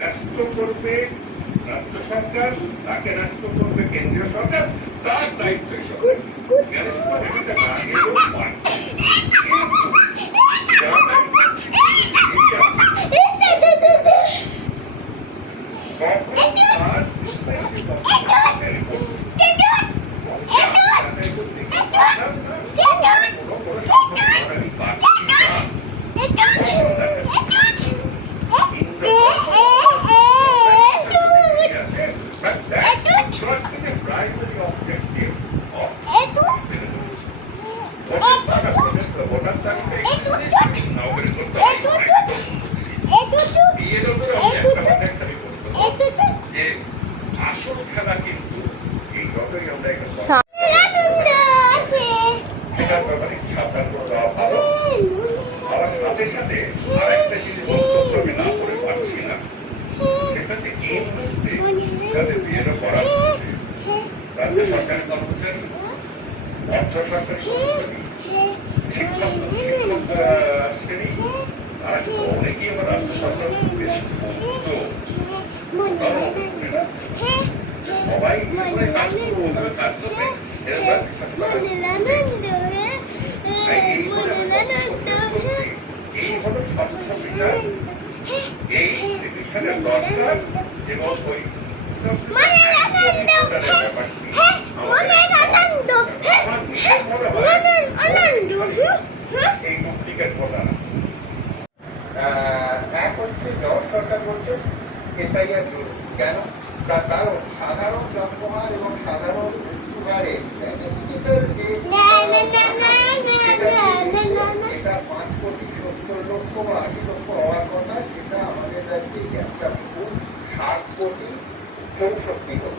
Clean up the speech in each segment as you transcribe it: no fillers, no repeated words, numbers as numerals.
রাষ্ট্র করবে রাজ্য সরকার, তাকে রাষ্ট্র করবে কেন্দ্রীয় সরকার, তার দায়িত্ব আসল খেলা কিন্তু এই যতই আমরা সেটার ব্যাপারে সাবধান করে দেওয়া ভালো। আবার সাথে সাথে আরেকটা জিনিস বক্তব্য আমি না করে পারছি না, সেটা যে এই মুহূর্তে যাদের বিয়েটা করা হচ্ছে রাজ্য সরকারি কর্মচারী, অর্থ সরকারি কর্মচারী, শিক্ষক শ্রেণী, তারা অনেকেই আবার রাজ্য সরকার বেশ মুক্ত সবাই কাজ করবে, কাজ করবে এই হলো স্বচ্ছ বিচার, এই ডিভিশনের দরকার এবং ওই এই ডুপ্লিকেট ভোটার এক হচ্ছে জর্জ সরকার বলছে এসআইআর কেন, তার কারণ সাধারণ জন্মহার এবং সাধারণ মৃত্যুহারে স্ট্যাটিস্টিক্যাল যে এটা 5,70,00,000 বা 80,00,000 হওয়ার কথা, সেটা আমাদের রাজ্যে একটা ভুল 7,64,00,000।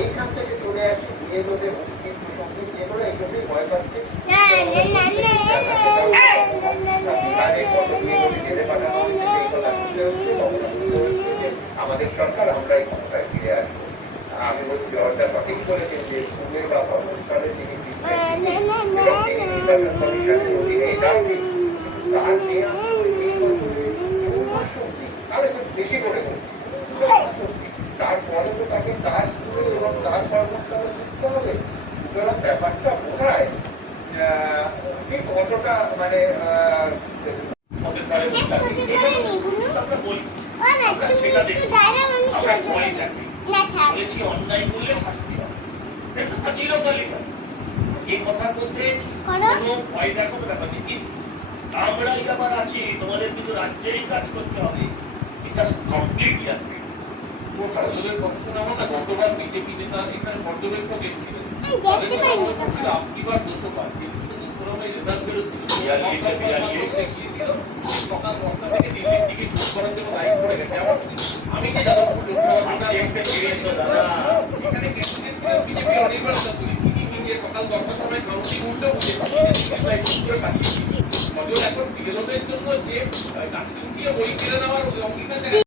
এইখান থেকে চলে আসে বিএলওদের হুমকি সংখ্যক বিএলওরা এই জন্যই ভয় পাচ্ছে আমাদের সরকার আমরাই ক্ষমতায় ফিরে আসবো। আমি বলছি জর্জা সঠিক বলেছেন যে স্কুলে বা কর্মস্থলে তিনি নির্বাচন কমিশনের অধীনে এটাও ঠিক, তার নিয়ে আরো একটু বেশি করে তারপরে তো তাকে তার স্কুলে এবং তার কর্মস্থলে যুক্ত হবে। সুতরাং ব্যাপারটা বোধ হয় ঠিক কতটা মানে অন্যায় করলে শাস্তি হবে, চিরকালই এই কথার মধ্যে কোনো ভয় দেখার ব্যাপার নেই। কিন্তু আমরাই আবার আছি, তোমাদের কিন্তু রাজ্যেই কাজ করতে হবে, এটা কমপ্লিটলি আসবে। গতবার বিজেপি নেতা এখানে পর্যবেক্ষক এসেছিলেন, আপনি বা 200 বার কিন্তু 200 রেজাল্ট বেরোচ্ছিল, সকাল 10টা থেকে দিল্লির দিকে চুপ করার জন্য লাইন পড়ে গেছে। আমি কি দাদা এখানে বিজেপি অনির্বাণ সকাল 10টার সময় কাউন্টিং উল্টো এখন বিএলওদের জন্য যে গাছে উঠিয়ে বই কিনে নেওয়ার অঙ্গীকার